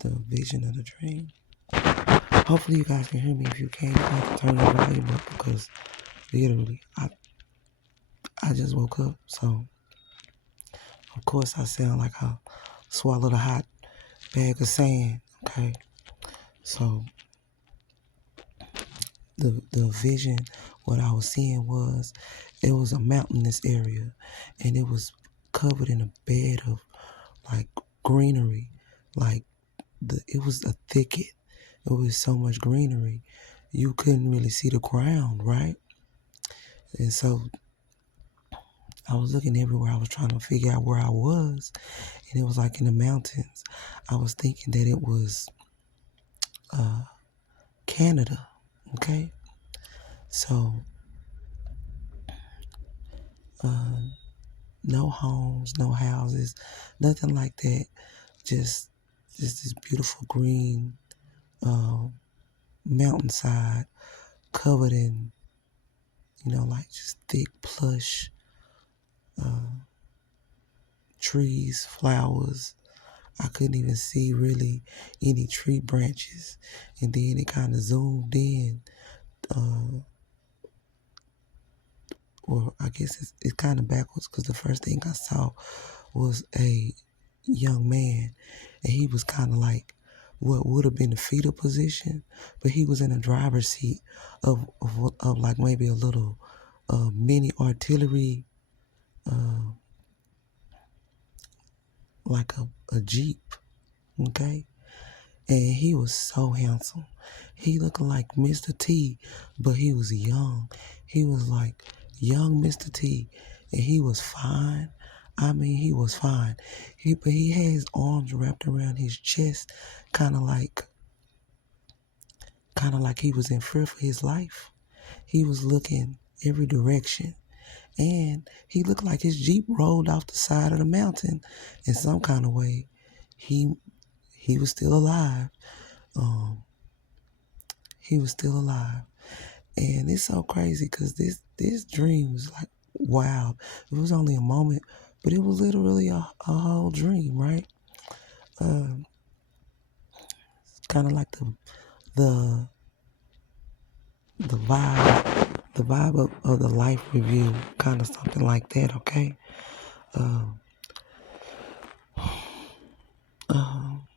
the vision of the dream. Hopefully you guys can hear me. If you can't, you have to turn the volume up because literally I just woke up. So of course I sound like I swallowed a hot bag of sand. Okay. So the vision, what I was seeing was it was a mountainous area and it was covered in a bed of like greenery. Like it was a thicket. It was so much greenery. You couldn't really see the ground, right? And so I was looking everywhere. I was trying to figure out where I was. And it was like in the mountains. I was thinking that it was Canada. Okay. So no homes, no houses, nothing like that. Just this beautiful green mountainside covered in, like just thick plush trees, flowers. I couldn't even see really any tree branches. And then it kind of zoomed in. Or I guess it's kind of backwards because the first thing I saw was a young man. And he was kind of like what would have been the fetal position. But he was in a driver's seat of like maybe a little mini artillery, like a Jeep. Okay. And he was so handsome. He looked like Mr. T, but he was young. He was like young Mr. T, and he was fine. I mean, he was fine. But he had his arms wrapped around his chest, kind of like he was in fear for his life. He was looking every direction, and he looked like his Jeep rolled off the side of the mountain in some kind of way. He he was still alive. Um, he was still alive. And it's so crazy because this dream was like wild. It was only a moment, but it was literally a whole dream, right? Um, it's kind of like the the vibe of the life review, kind of something like that. Okay. Um, um,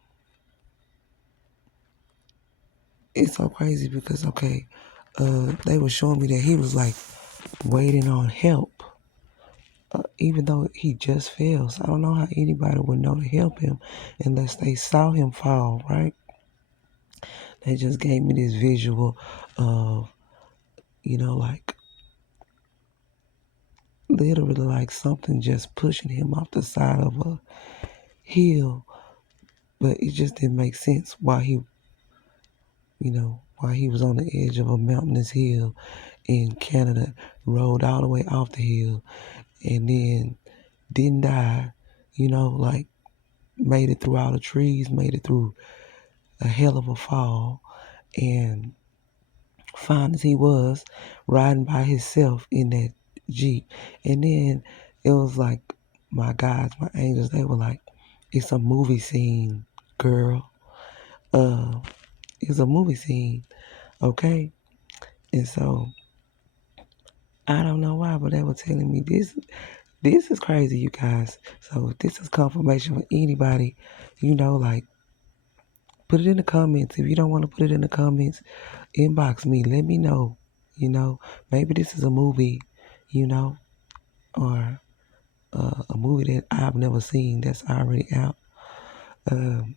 it's so crazy because they were showing me that he was like waiting on help. Even though he just fell. So I don't know how anybody would know to help him unless they saw him fall, right? They just gave me this visual of, like literally like something just pushing him off the side of a hill. But it just didn't make sense why he was on the edge of a mountainous hill in Canada, rolled all the way off the hill, and then didn't die, like made it through all the trees, made it through a hell of a fall, and fine as he was, riding by himself in that Jeep. And then it was like my guys, my angels, they were like, it's a movie scene, girl. Uh, it's a movie scene, okay? And so I don't know why, but they were telling me this is crazy, you guys. So this is confirmation for anybody, like put it in the comments. If you don't want to put it in the comments, inbox me. Let me know. Maybe this is a movie, or a movie that I've never seen that's already out. Um,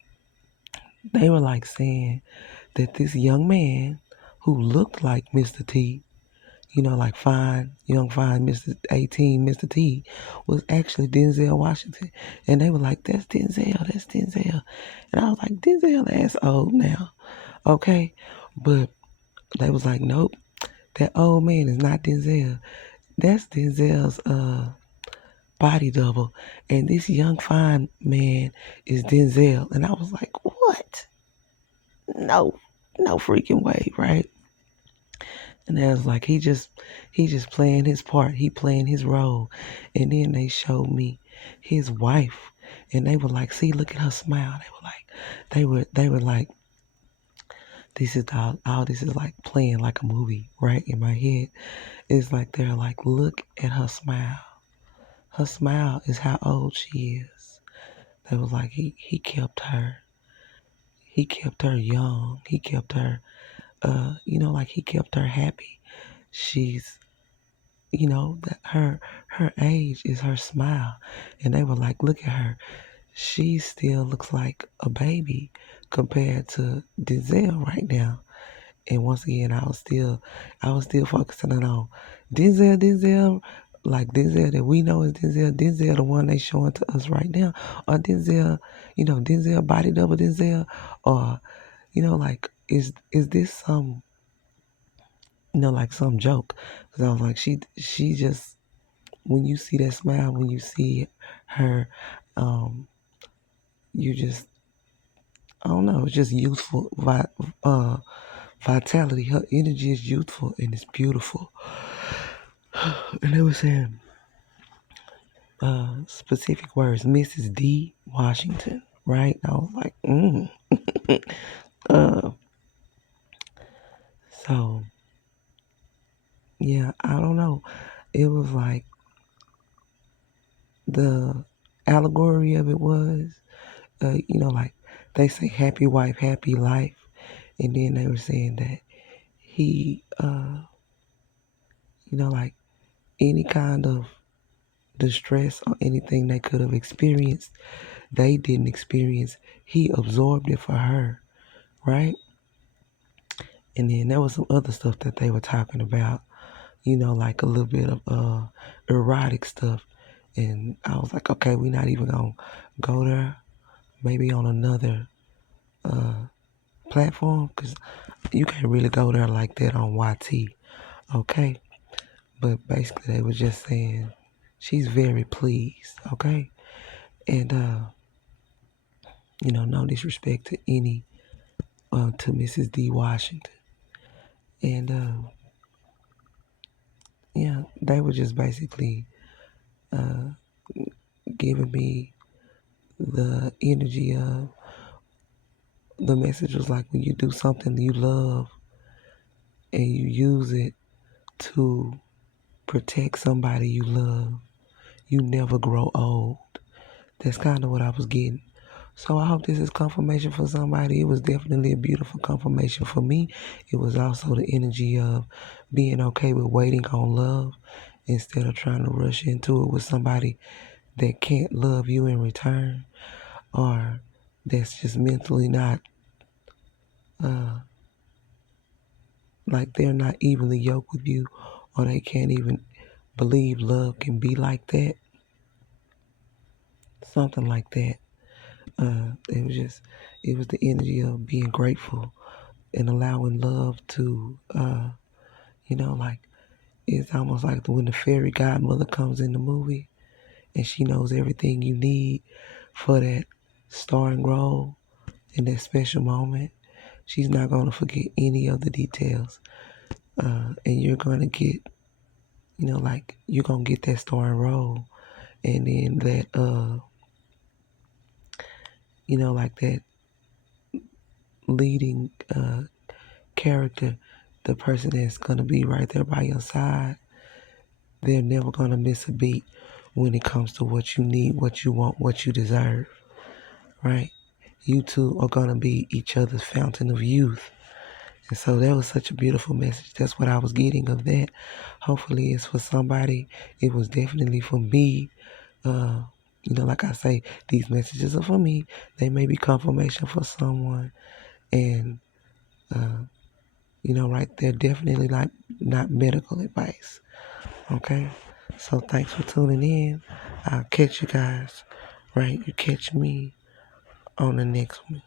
they were like saying that this young man who looked like Mr. T, like fine, young fine Mr. 18, Mr. T, was actually Denzel Washington. And they were like, that's Denzel, that's Denzel. And I was like, Denzel ass old now. Okay. But they was like, nope, that old man is not Denzel. That's Denzel's body double. And this young fine man is Denzel. And I was like, what? No, no freaking way, right? And I was like, he just playing his part. He playing his role. And then they showed me his wife. And they were like, see, look at her smile. They were like, this is all this is like playing like a movie, right? In my head. It's like they're like, look at her smile. Her smile is how old she is. They was like, he kept her. He kept her young. He kept her, like he kept her happy. She's, that her age is her smile. And they were like, look at her. She still looks like a baby compared to Denzel right now. And once again, I was still focusing on Denzel, like Denzel that we know is Denzel the one they showing to us right now, or Denzel, Denzel body double Denzel, or like is this some, like some joke? Because I was like, she just, when you see that smile, when you see her, you just, I don't know, it's just youthful, vitality. Her energy is youthful and it's beautiful. And they were saying specific words, Mrs. D. Washington, right? I was like, uh, so yeah, I don't know. It was like the allegory of it was, like they say, happy wife, happy life, and then they were saying that he, like any kind of distress or anything they could have experienced, they didn't experience. He absorbed it for her, right? And then there was some other stuff that they were talking about, like a little bit of erotic stuff. And I was like, okay, we're not even gonna go there. Maybe on another platform, because you can't really go there like that on YT, okay? But basically, they were just saying she's very pleased, okay? And no disrespect to any to Mrs. D. Washington. And yeah, they were just basically uh, giving me the energy of, the message was like, when you do something you love and you use it to protect somebody you love, you never grow old. That's kind of what I was getting. So I hope this is confirmation for somebody. It was definitely a beautiful confirmation for me. It was also the energy of being okay with waiting on love instead of trying to rush into it with somebody that can't love you in return, or that's just mentally not, like they're not evenly yoked with you, or they can't even believe love can be like that. Something like that. It was the energy of being grateful and allowing love to, like, it's almost like when the fairy godmother comes in the movie and she knows everything you need for that starring role in that special moment. She's not going to forget any of the details. And you're going to get, like, you're going to get that starring role. And then that, like that leading character, the person that's going to be right there by your side, they're never going to miss a beat when it comes to what you need, what you want, what you deserve, right? You two are going to be each other's fountain of youth. And so that was such a beautiful message. That's what I was getting of that. Hopefully it's for somebody. It was definitely for me. Like I say, these messages are for me. They may be confirmation for someone. And, right, they're definitely not medical advice. Okay? So thanks for tuning in. I'll catch you guys, right? You catch me on the next one.